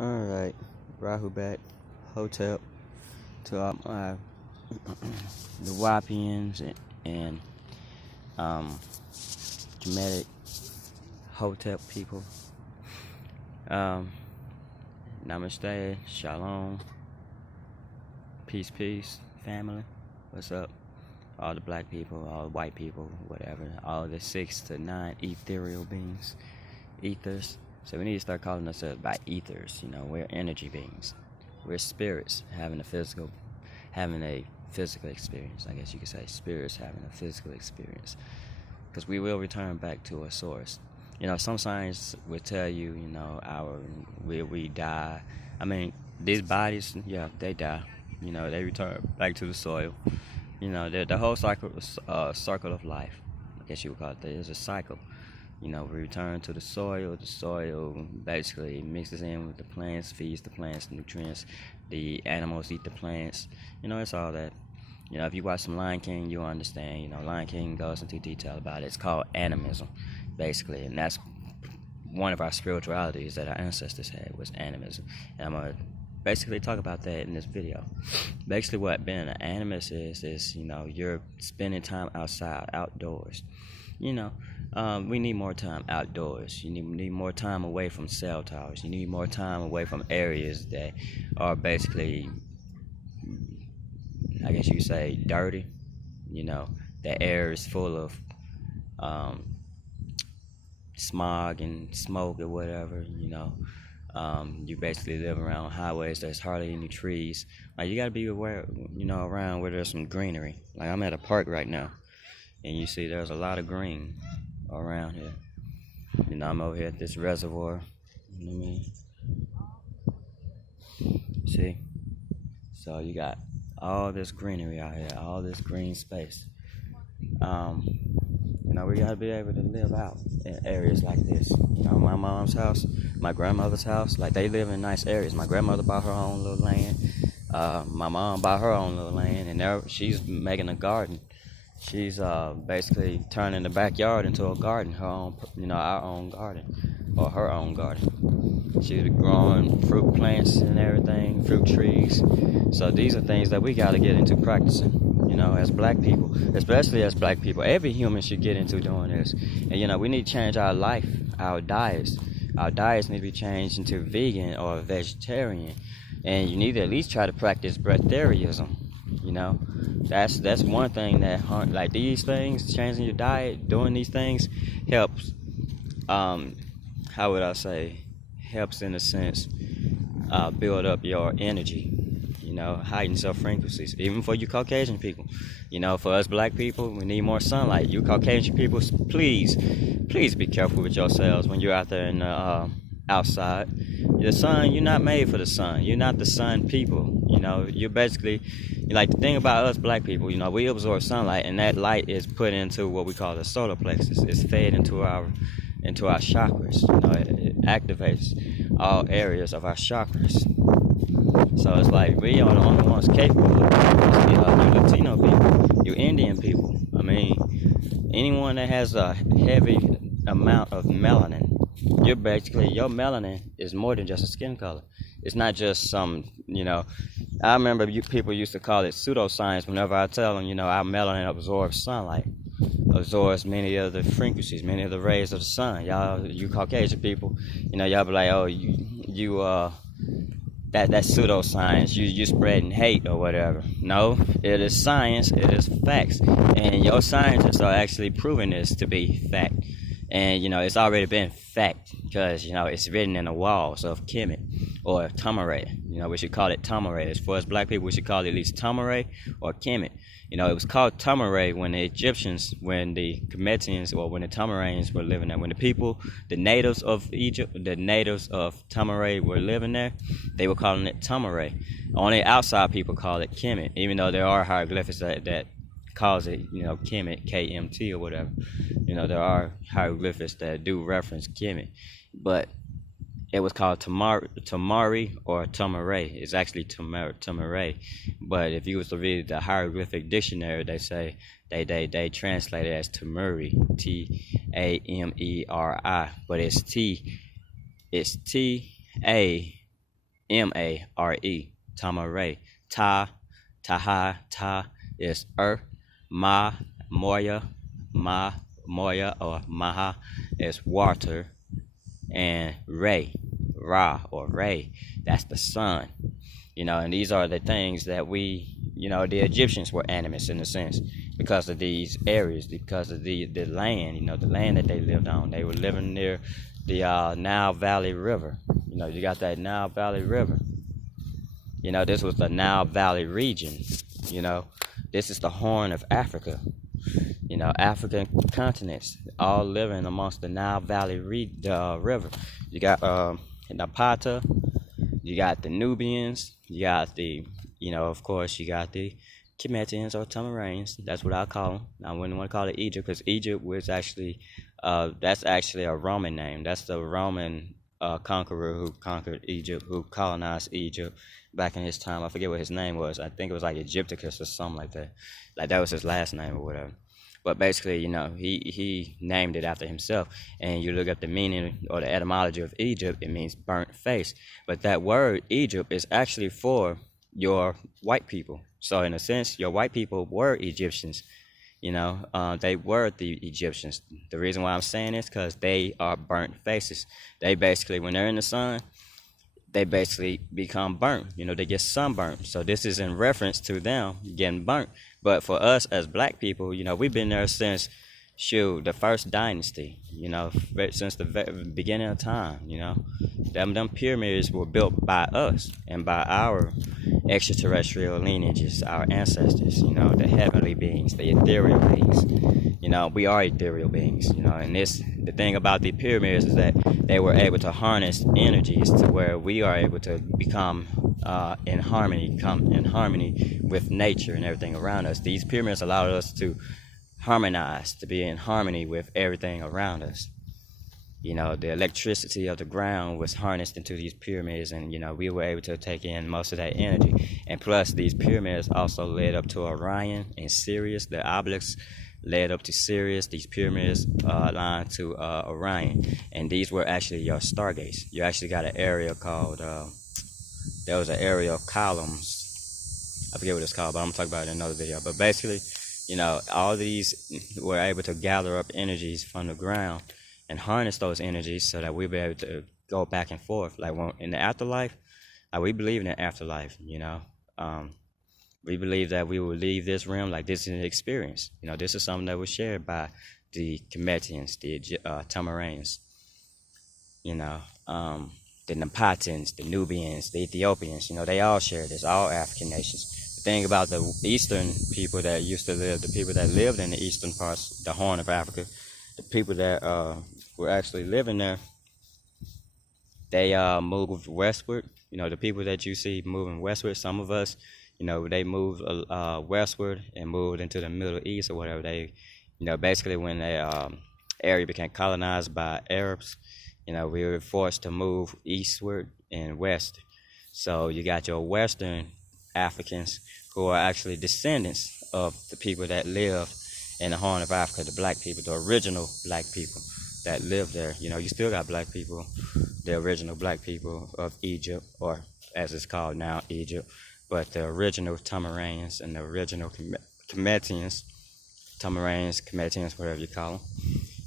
Alright, Rahubat Hotel to the Wapians and um, Dramatic Hotel people. Um, Namaste, Shalom, peace, family. What's up? All the black people, all the white people, whatever. All the 6 to 9 ethereal beings, ethers. So we need to start calling ourselves by ethers. We're energy beings. We're spirits having a physical experience. I guess you could say spirits having a physical experience. Because we will return back to a source. Some science will tell you, we die. I mean, these bodies, yeah, they die. They return back to the soil. The whole circle of life, I guess you would call it. There's a cycle. We return to the soil. The soil basically mixes in with the plants, feeds the plants nutrients. The animals eat the plants. It's all that. If you watch some Lion King, you'll understand. Lion King goes into detail about it. It's called animism, basically. And that's one of our spiritualities that our ancestors had, was animism. And I'm going to basically talk about that in this video. Basically what being an animist is you're spending time outside, outdoors. We need more time outdoors. You need more time away from cell towers. You need more time away from areas that are basically, I guess you could say, dirty. The air is full of smog and smoke or whatever. You basically live around highways. There's hardly any trees. You gotta be aware, around where there's some greenery. Like I'm at a park right now, and you see there's a lot of green around here. I'm over here at this reservoir. See? So you got all this greenery out here, all this green space. We gotta be able to live out in areas like this. My mom's house, my grandmother's house, like they live in nice areas. My grandmother bought her own little land. My mom bought her own little land, and there she's making a garden. She's basically turning the backyard into a garden, her own, our own garden, or her own garden. She's growing fruit plants and everything, fruit trees. So these are things that we got to get into practicing, as black people, especially as black people. Every human should get into doing this. And, we need to change our life, our diets. Our diets need to be changed into vegan or vegetarian. And you need to at least try to practice breatharianism. That's one thing that, like these things, changing your diet, doing these things helps, how would I say, helps in a sense, build up your energy, heighten self frequencies, even for you Caucasian people. For us black people, we need more sunlight. You Caucasian people, please be careful with yourselves when you're out there in the outside. The sun, you're not made for the sun. You're not the sun people. You're basically, like the thing about us black people, we absorb sunlight, and that light is put into what we call the solar plexus. It's fed into our chakras. It activates all areas of our chakras. So it's like we are the only ones capable of this. You Latino people, you Indian people. I mean, anyone that has a heavy amount of melanin, your melanin is more than just a skin color. It's not just some, I remember people used to call it pseudoscience whenever I tell them, our melanin absorbs sunlight, absorbs many of the frequencies, many of the rays of the sun. Y'all, you Caucasian people, y'all be like, oh, that's pseudoscience, you spreading hate or whatever. No, it is science, it is facts. And your scientists are actually proving this to be fact. And, it's already been fact because, it's written in the walls of Kemet or Tamaray. We should call it Tamaray. As far as black people, we should call it at least Tamaray or Kemet. It was called Tamaray when the Egyptians, when the Kemetians, or when the Tamarayans were living there. When the people, the natives of Egypt, the natives of Tamaray were living there, they were calling it Tamaray. Only outside people call it Kemet, even though there are hieroglyphics that calls it, Kemet, KMT or whatever. There are hieroglyphics that do reference Kemet, but it was called Tamari or Tamaray. It's actually Tamaray, but if you was to read the hieroglyphic dictionary, they say they translate it as Tamuri, Tameri, but it's T A Mare, Tamare. Ta, Taha, Ta is earth. Ma, Moya, Ma, Moya, or Maha is water. And Ray, Ra, or Ray, that's the sun. And these are the things that the Egyptians were animists in a sense because of these areas, because of the land, the land that they lived on. They were living near the Nile Valley River. You got that Nile Valley River. This was the Nile Valley region. This is the Horn of Africa. African continents all living amongst the Nile Valley River. You got Napata, you got the Nubians, you got of course, you got the Kemetians or Tamarains. That's what I call them. I wouldn't want to call it Egypt because Egypt was actually, that's actually a Roman name. That's the Roman conqueror who conquered Egypt, who colonized Egypt back in his time. I forget what his name was. I think it was like Egypticus or something like that. Like that was his last name or whatever. But basically, he named it after himself. And you look up the meaning or the etymology of Egypt, it means burnt face. But that word Egypt is actually for your white people. So in a sense, your white people were Egyptians. They were the Egyptians. The reason why I'm saying this because they are burnt faces. They basically, when they're in the sun, they basically become burnt. They get sunburnt. So this is in reference to them getting burnt. But for us as black people, we've been there since, the first dynasty, since the beginning of time, Them pyramids were built by us and by our extraterrestrial lineages, our ancestors, the heavenly beings, the ethereal beings. We are ethereal beings, and the thing about the pyramids is that they were able to harness energies to where we are able to become in harmony with nature and everything around us. These pyramids allowed us to harmonize, to be in harmony with everything around us. The electricity of the ground was harnessed into these pyramids, and we were able to take in most of that energy. And plus, these pyramids also led up to Orion and Sirius. The obelisks led up to Sirius. These pyramids aligned to Orion, and these were actually your stargates. You actually got an area called there was an area of columns. I forget what it's called, but I'm gonna talk about it in another video. But basically, all these were able to gather up energies from the ground and harness those energies so that we'll be able to go back and forth. Like in the afterlife, we believe in the afterlife. We believe that we will leave this realm like this is an experience. This is something that was shared by the Kemetians, the Tamarains, the Napatans, the Nubians, the Ethiopians. They all share this, all African nations. The thing about the eastern people that used to live, the people that lived in the eastern parts, the Horn of Africa, the people that were actually living there, they moved westward. The people that you see moving westward, some of us, they moved westward and moved into the Middle East or whatever. They, basically when the area became colonized by Arabs, we were forced to move eastward and west. So you got your Western Africans who are actually descendants of the people that lived in the Horn of Africa, the black people, the original black people that lived there. You still got black people, the original black people of Egypt, or as it's called now, Egypt. But the original Tamarains and the original Kemetians, Tamarains, Kemetians, whatever you call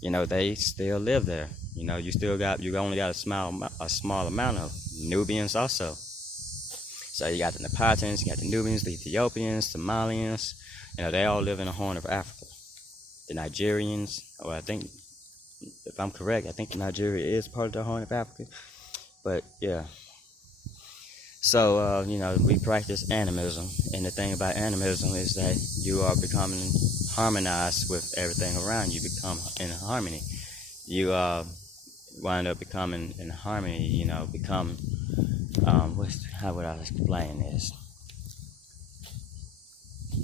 them, they still live there. You only got a small amount of Nubians also. So you got the Napatans, you got the Nubians, the Ethiopians, Somalians. They all live in the Horn of Africa. The Nigerians, I think, if I'm correct, I think Nigeria is part of the Horn of Africa. But yeah. So, we practice animism. And the thing about animism is that you are becoming harmonized with everything around you. Become in harmony. You wind up becoming in harmony, become, how would I explain this?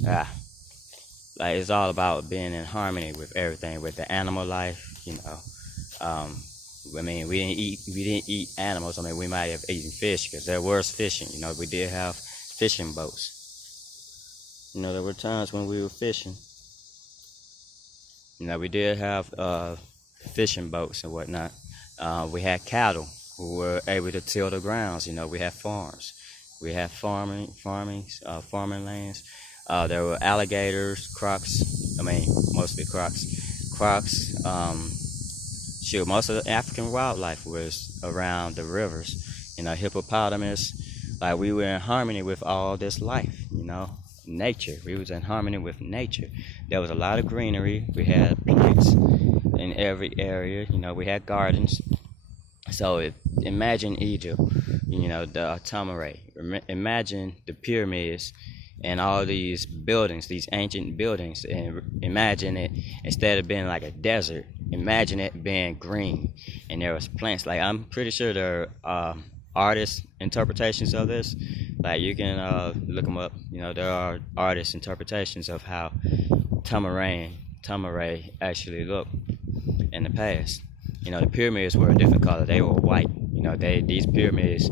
Like it's all about being in harmony with everything, with the animal life, we didn't eat animals. We might have eaten fish because there was fishing. We did have fishing boats. There were times when we were fishing. We did have fishing boats and whatnot. We had cattle. who were able to till the grounds. You know, we had farms, we had farming lands. There were alligators, crocs. I mean, mostly crocs. Crocs. Shoot, most of the African wildlife was around the rivers. You know, hippopotamus. Like we were in harmony with all this life. You know, nature. We was in harmony with nature. There was a lot of greenery. We had plants in every area. You know, we had gardens. So imagine Egypt, you know, the Tamare. Imagine the pyramids and all these buildings, these ancient buildings, and imagine it instead of being like a desert. Imagine it being green, and there was plants. Like I'm pretty sure there are artist interpretations of this. Like you can look them up. You know, there are artist interpretations of how Tamare actually looked in the past. You know, the pyramids were a different color. They were white. You know, these pyramids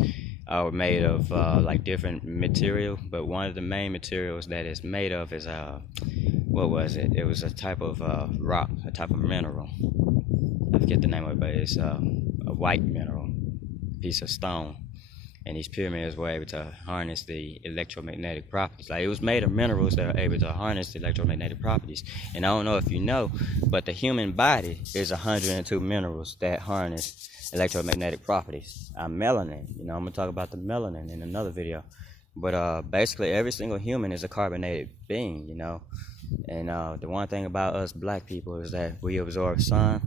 were made of like different material, but one of the main materials that it's made of is what was it? It was a type of rock, a type of mineral. I forget the name of it, but it's a white mineral, piece of stone. And these pyramids were able to harness the electromagnetic properties. Like it was made of minerals that are able to harness the electromagnetic properties. And I don't know if you know, but the human body is 102 minerals that harness electromagnetic properties. Melanin, you know, I'm gonna talk about the melanin in another video. But basically every single human is a carbonated being, you know. And the one thing about us black people is that we absorb sun.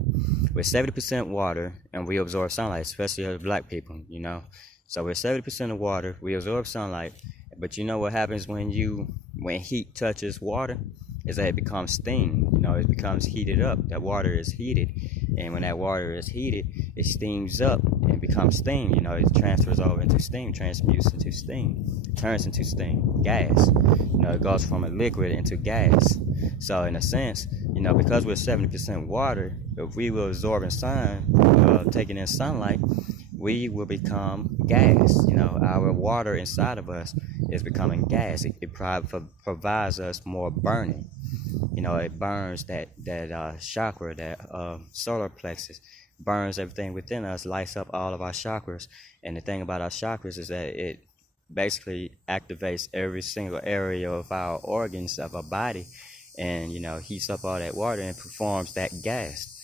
We're 70% water, and we absorb sunlight, especially as black people, you know. So we're 70% of water. We absorb sunlight, but you know what happens when heat touches water is that it becomes steam. You know, it becomes heated up. That water is heated, and when that water is heated, it steams up and becomes steam. You know, it transfers over into steam, transmutes into steam, turns into steam, gas. You know, it goes from a liquid into gas. So in a sense, you know, because we're 70% water, if we were absorbing sun, taking in sunlight, we will become gas. You know, our water inside of us is becoming gas. It provides us more burning. You know, it burns that chakra, that solar plexus, burns everything within us, lights up all of our chakras. And the thing about our chakras is that it basically activates every single area of our organs of our body, and you know, heats up all that water and performs that gas.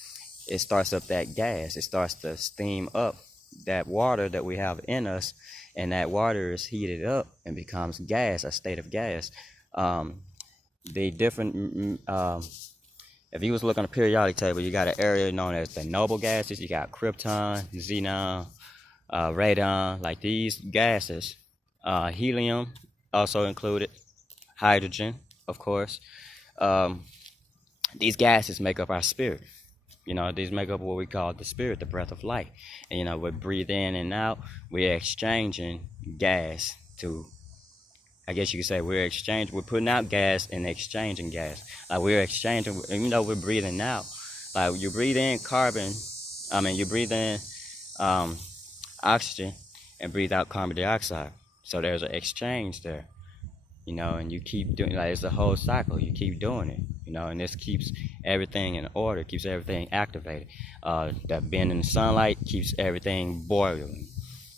It starts up that gas. It starts to steam up that water that we have in us, and that water is heated up and becomes gas, a state of gas. The different if you was looking on a periodic table, you got an area known as the noble gases. You got krypton, xenon, radon. Like these gases, helium also included, hydrogen, of course. These gases make up our spirit. You know, these make up what we call the spirit, the breath of life. And, you know, we breathe in and out. We're exchanging gas to, I guess you could say we're putting out gas and exchanging gas. Like we're exchanging, even though we're breathing out. Like you breathe in you breathe in oxygen and breathe out carbon dioxide. So there's an exchange there. You know, and you keep doing, like, it's a whole cycle. You keep doing it, you know, and this keeps everything in order, keeps everything activated. That being in the sunlight keeps everything boiling,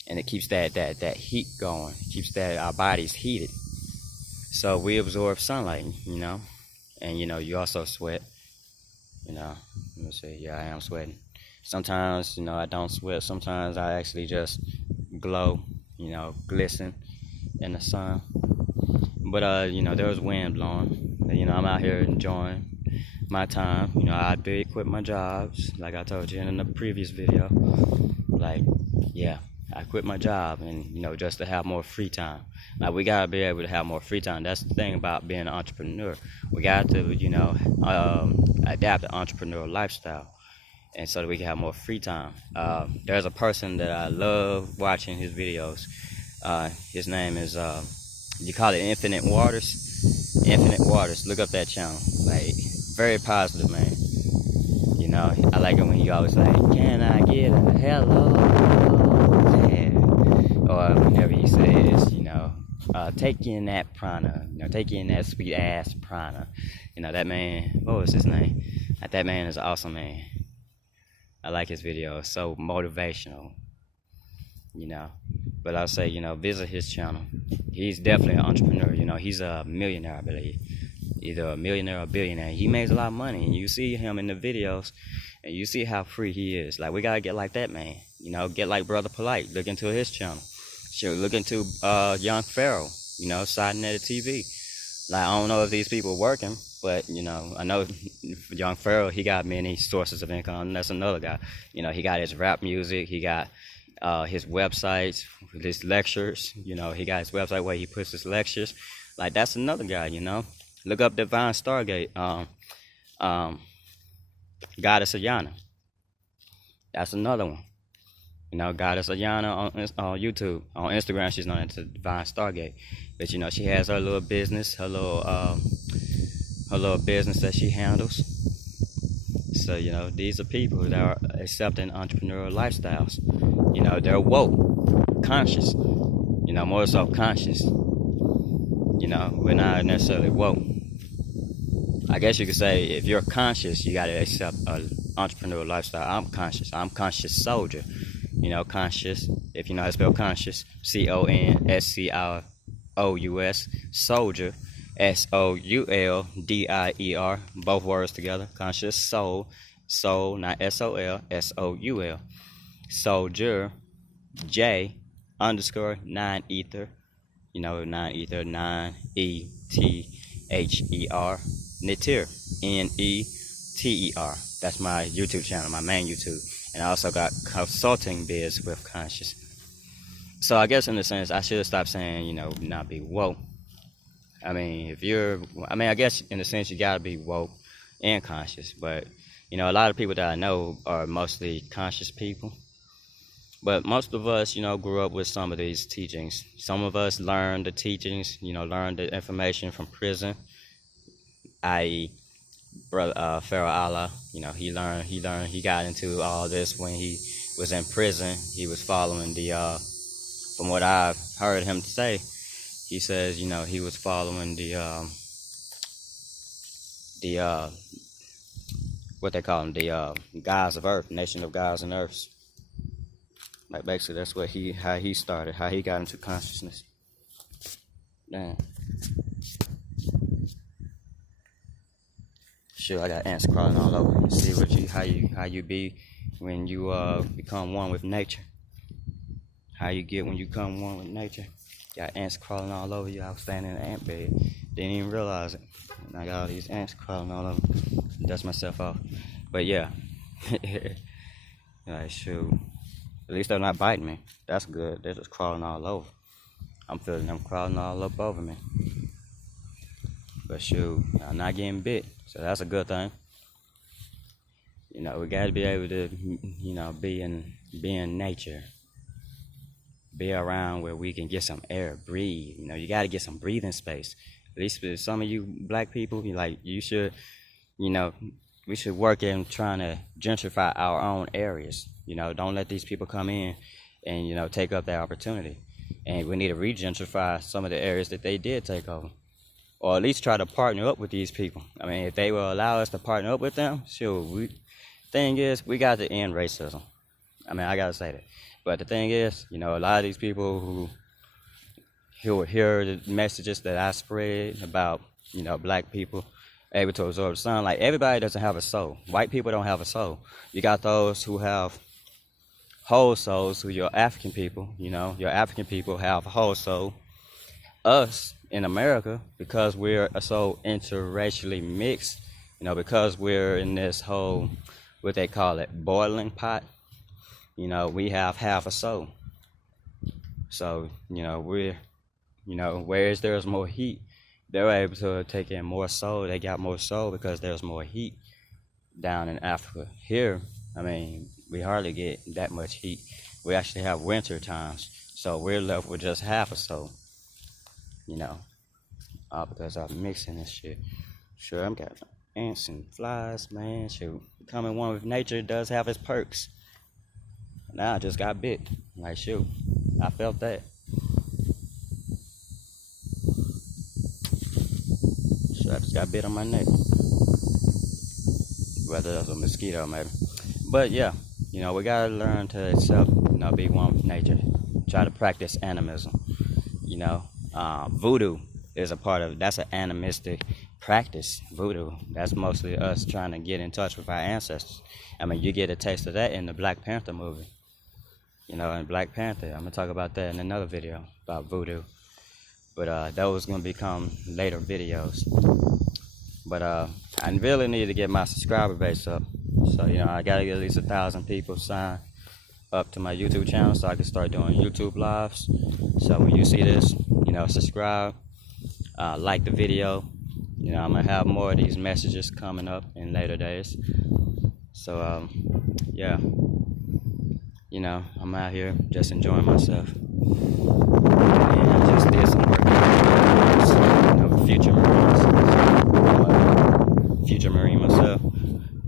and it keeps that heat going, keeps our bodies heated. So we absorb sunlight, you know, and you know, you also sweat. You know, let me see, yeah, I am sweating. Sometimes, you know, I don't sweat. Sometimes I actually just glow, you know, glisten in the sun. But you know, there was wind blowing. You know, I'm out here enjoying my time. You know, I did quit my jobs, like I told you in the previous video. Like, yeah, I quit my job, and you know, just to have more free time. Like, we gotta be able to have more free time. That's the thing about being an entrepreneur. We got to, you know, adapt the entrepreneurial lifestyle, and so that we can have more free time. There's a person that I love watching his videos. His name is you call it Infinite Waters. Infinite Waters. Look up that channel. Like, very positive, man. You know, I like it when he always like, "Can I get a hello?" Yeah. Or whenever he says, you know, take in that prana. You know, take in that sweet ass prana. You know, that man. What was his name? That man is an awesome man. I like his videos. So motivational. you know. But I'll say, visit his channel. He's definitely an entrepreneur. He's a millionaire, I believe. Either a millionaire or a billionaire. He makes a lot of money, and you see him in the videos, and you see how free he is. Like, we gotta get like that man. Get like Brother Polite. Look into his channel. Sure, look into Young Pharaoh. Siding at TV. Like, I don't know if these people are working, but I know Young Pharaoh, he got many sources of income. And that's another guy. He got his rap music. He got his websites, his lectures. He got his website where he puts his lectures. Like, that's another guy. Look up Divine Stargate. Goddess Ayana. That's another one. Goddess Ayana on YouTube. On Instagram, she's known as Divine Stargate. But she has her little business, her little business that she handles. So these are people that are accepting entrepreneurial lifestyles. They're woke, conscious. More self-conscious. We're not necessarily woke. I guess you could say if you're conscious, you gotta accept an entrepreneurial lifestyle. I'm conscious. I'm conscious soldier. Conscious. If you know how to spell conscious, CONSCIOUS, soldier, SOULDIER, both words together. Conscious soul, soul, not SOL, SOUL, soldier, J _ 9 ether. 9 ether, 9 ETHER, Neter, NETER. That's my YouTube channel, my main YouTube. And I also got consulting biz with conscious. So I guess in a sense, I should stop saying, not be woke. I guess in a sense, you gotta be woke and conscious. But, a lot of people that I know are mostly conscious people. But most of us, grew up with some of these teachings. Some of us learned the teachings, learned the information from prison, i.e., Brother Pharaoh Allah. He got into all this when he was in prison. He was following from what I've heard him say, he says, he was following what they call them, the gods of earth, nation of gods and earths. Like, basically, that's how he started, how he got into consciousness. Damn. Sure, I got ants crawling all over. See how you be when you become one with nature. How you get when you become one with nature. Got ants crawling all over you. I was standing in an ant bed, didn't even realize it. And I got all these ants crawling all over. Dust myself off. But yeah, like, shoot. At least they're not biting me. That's good. They're just crawling all over. I'm feeling them crawling all up over me. But shoot, I'm not getting bit, so that's a good thing. We gotta be able to, be in nature. Be around where we can get some air, breathe. You gotta get some breathing space. At least for some of you black people, you should, we should work in trying to gentrify our own areas. Don't let these people come in and, take up that opportunity. And we need to re-gentrify some of the areas that they did take over. Or at least try to partner up with these people. If they will allow us to partner up with them, sure. Thing is, we got to end racism. I gotta say that. But the thing is, a lot of these people who hear the messages that I spread about, black people able to absorb the sun. Like, everybody doesn't have a soul. White people don't have a soul. You got those who have whole souls, who your African people, your African people have a whole soul. Us in America, because we're so interracially mixed, because we're in this whole, what they call it, boiling pot, we have half a soul. So, whereas there's more heat, they're able to take in more soul. They got more soul because there's more heat down in Africa. Here, we hardly get that much heat. We actually have winter times, so we're left with just half a soul. Because I'm mixing this shit. Sure, I'm got ants and flies, man. Shoot, becoming one with nature does have its perks. Now I just got bit. Like, shoot, I felt that. Sure, I just got bit on my neck. Whether that's a mosquito, maybe. But yeah, we gotta learn to accept, be one with nature. try to practice animism. You know, voodoo is a part of that's an animistic practice. Voodoo. That's mostly us trying to get in touch with our ancestors. I mean, you get a taste of that in the Black Panther movie. You know, in Black Panther, I'm gonna talk about that in another video about voodoo. But those gonna become later videos. But I really need to get my subscriber base up. So you know, I gotta get at least 1,000 people signed up to my YouTube channel so I can start doing YouTube lives. So when you see this, you know, subscribe, like the video. You know, I'm gonna have more of these messages coming up in later days. So yeah, you know, I'm out here just enjoying myself. And I just did some work, you know, future Marines. I'm a future Marine myself.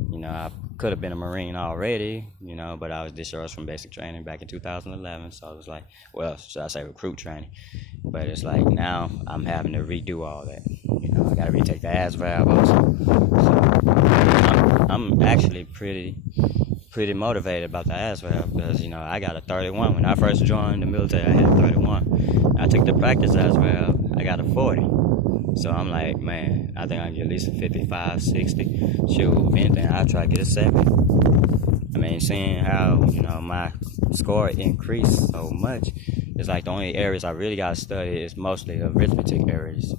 You know, I could have been a Marine already, you know, but I was discharged from basic training back in 2011. So I was like, well, should I say recruit training? But it's like now I'm having to redo all that. You know, I got to retake the ASVAB also. So I'm actually pretty motivated about the ASVAB because, you know, I got a 31. When I first joined the military, I had a 31. I took the practice ASVAB, I got a 40. So I'm like, man, I think I can get at least a 55, 60. Shoot, if anything, I'll try to get a 70. I mean, seeing how, you know, my score increased so much, it's like the only areas I really got to study is mostly arithmetic areas.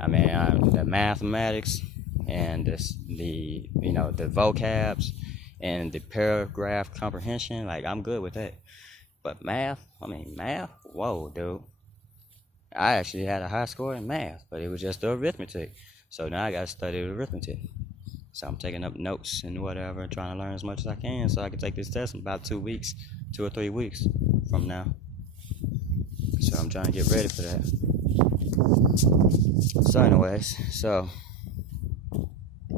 I mean, the mathematics and the you know, the vocabs and the paragraph comprehension, like, I'm good with that. But math, whoa, dude. I actually had a high score in math, but it was just the arithmetic. So now I got to study the arithmetic. So I'm taking up notes and whatever, trying to learn as much as I can so I can take this test in about 2 weeks, 2 or 3 weeks from now. So I'm trying to get ready for that. So anyways, so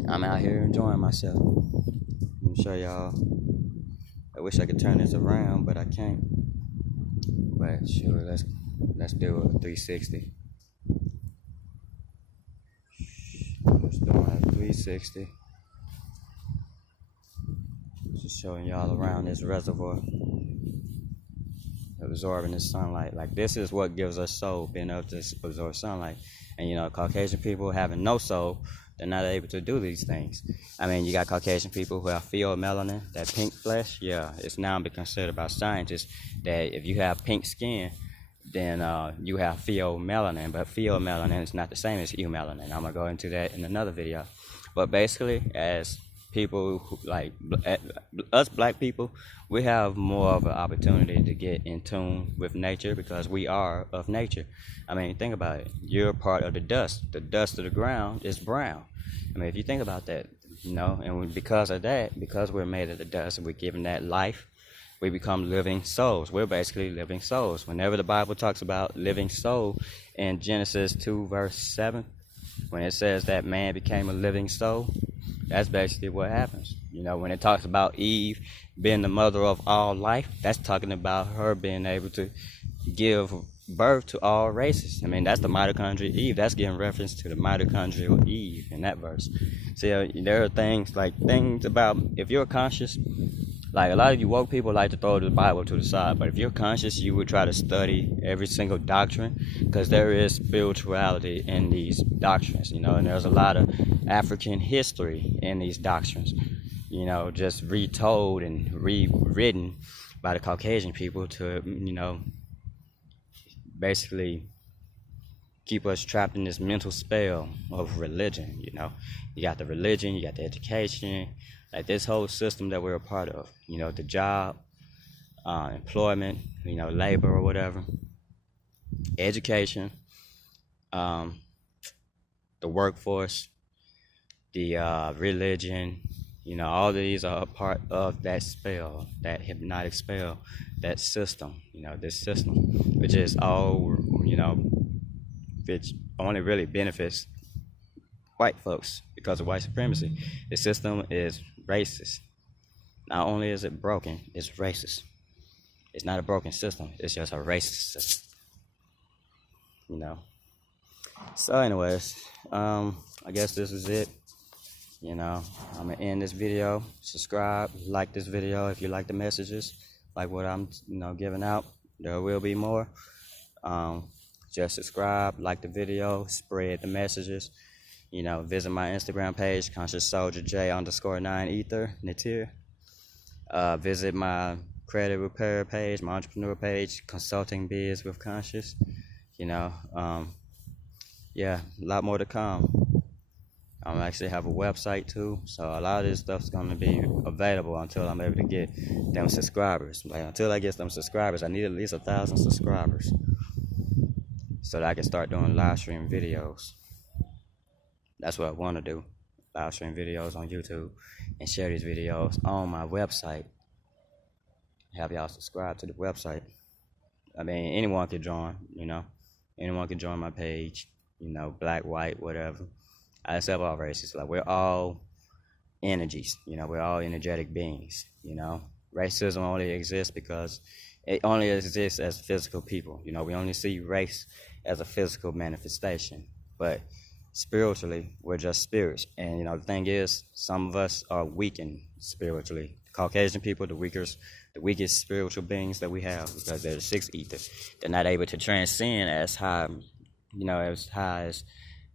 I'm out here enjoying myself. Let me show y'all. I wish I could turn this around, but I can't. But sure, let's do a 360. Just doing a 360. Just showing y'all around this reservoir, absorbing the sunlight. Like, this is what gives us soul, being able to absorb sunlight. And you know, Caucasian people having no soul, they're not able to do these things. I mean, you got Caucasian people who have pheomelanin, that pink flesh. Yeah, it's now been considered by scientists that if you have pink skin, then you have pheomelanin. But pheomelanin is not the same as eumelanin. I'm gonna go into that in another video. But basically, as people who, like us black people, we have more of an opportunity to get in tune with nature because we are of nature. I mean, think about it. You're part of the dust. The dust of the ground is brown. I mean, if you think about that, you know, and because of that, because we're made of the dust and we're given that life, we become living souls. We're basically living souls. Whenever the Bible talks about living soul in Genesis 2 verse 7, when it says that man became a living soul, that's basically what happens. You know, when it talks about Eve being the mother of all life, that's talking about her being able to give birth to all races. I mean, that's the mitochondria Eve. That's giving reference to the mitochondrial Eve in that verse. See, there are things about, if you're conscious, like a lot of you woke people like to throw the Bible to the side, but if you're conscious, you would try to study every single doctrine, because there is spirituality in these doctrines, you know, and there's a lot of African history in these doctrines, you know, just retold and rewritten by the Caucasian people to, you know, basically keep us trapped in this mental spell of religion. You know, you got the religion, you got the education, like this whole system that we're a part of, you know, the job, employment, you know, labor or whatever, education, the workforce, the religion, you know, all of these are a part of that spell, that hypnotic spell, that system, you know, this system, which is all, you know, which only really benefits white folks because of white supremacy. The system is racist. Not only is it broken, it's racist. It's not a broken system, it's just a racist system, you know. So anyways, I guess this is it. You know, I'm gonna end this video. Subscribe, like this video if you like the messages, like what I'm, you know, giving out. There will be more. Um, just subscribe, like the video, spread the messages. Visit my Instagram page, Conscious Soldier J _9 Ether Natir. Visit my credit repair page, my entrepreneur page, Consulting Biz with Conscious. Yeah, a lot more to come. I actually have a website too, so a lot of this stuff's gonna be available until I'm able to get them subscribers. Like until I get them subscribers, I need at least 1,000 subscribers so that I can start doing live stream videos. That's what I want to do. Live stream videos on YouTube and share these videos on my website. Have y'all subscribe to the website. I mean, anyone can join, Anyone can join my page, black, white, whatever. I accept all races. Like, we're all energies, we're all energetic beings, Racism only exists because it only exists as physical people. We only see race as a physical manifestation. But spiritually, we're just spirits. And, the thing is, some of us are weakened spiritually. Caucasian people, the weakest spiritual beings that we have, because they're the sixth ether. They're not able to transcend as high, as high as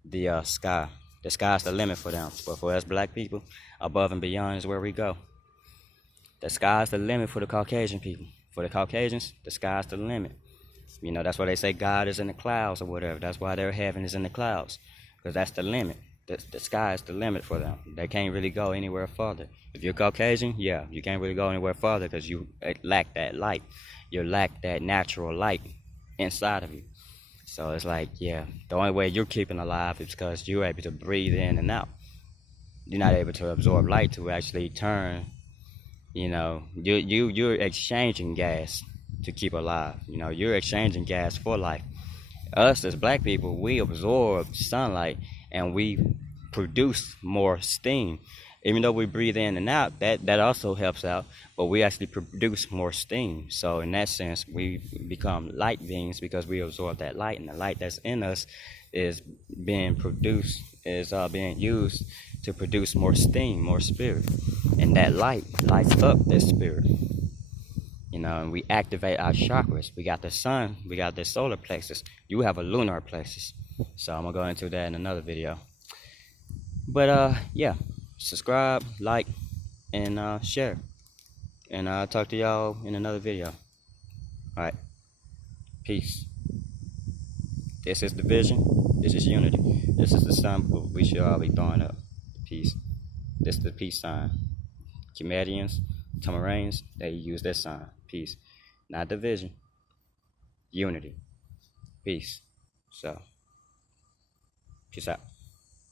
the sky. The sky's the limit for them. But for us black people, above and beyond is where we go. The sky's the limit for the Caucasian people. For the Caucasians, the sky's the limit. That's why they say God is in the clouds or whatever. That's why their heaven is in the clouds, because that's the limit. The sky is the limit for them. They can't really go anywhere further. If you're Caucasian, yeah, you can't really go anywhere further because you lack that light. You lack that natural light inside of you. So it's like, yeah, the only way you're keeping alive is because you're able to breathe in and out. You're not able to absorb light to actually turn. You're exchanging gas to keep alive. You're exchanging gas for life. Us as black people, we absorb sunlight and we produce more steam. Even though we breathe in and out, that also helps out, but we actually produce more steam. So in that sense, we become light beings because we absorb that light, and the light that's in us is being used to produce more steam, more spirit. And that light lights up this spirit. And we activate our chakras. We got the sun, we got the solar plexus. You have a lunar plexus. So I'm gonna go into that in another video. But yeah, subscribe, like, and share. And I'll talk to y'all in another video. Alright, peace. This is the vision. This is unity. This is the sun we should all be throwing up. Peace. This is the peace sign. Canadians, Tamarines, they use this sign. Peace. Not division. Unity. Peace. So, peace out.